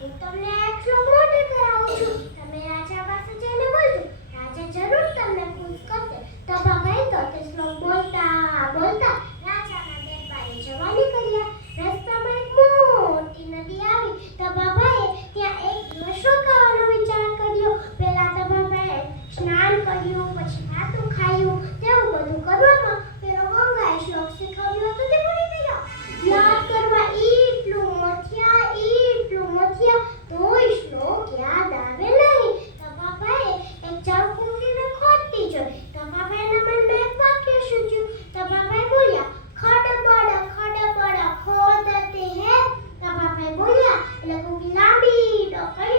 હું તમને આ એક શ્લોક મોઢે કરાવું છું. તમે રાજા પાસે જઈને બોલજો. રાજા જરૂર તમને ખુશ કરશે. તભાભાઈ તો તે શ્લોક બોલતા બોલતા રાજાના દરબારે જવા નીકળ્યા. રસ્તામાં એક મોટી નદી આવી. તભાભાઈએ ત્યાં એક દિવસ રોકાવાનો વિચાર કર્યો. પહેલા તભાભાઈએ સ્નાન કર્યું, પછી ભાતું ખાયું. તેવું બધું કરવામાં પેલો ગંગાએ શ્લોક શીખવ્યો હતો તે ભૂલી ગયો. યાદ કરવા એટલું મથ્યા તોય શ્લોક યાદ આવે નહીં. તભાભાઈએ એક ચરખુંડીને ખોદતી જોઈ. તભાભાઈના મનમાં એક વાક્ય સૂચ્યું. તભાભાઈ બોલ્યા, ખડબડ ખોદતે હે. તભાભાઈ બોલ્યા એટલે કોઈ લાંબી ડોકરી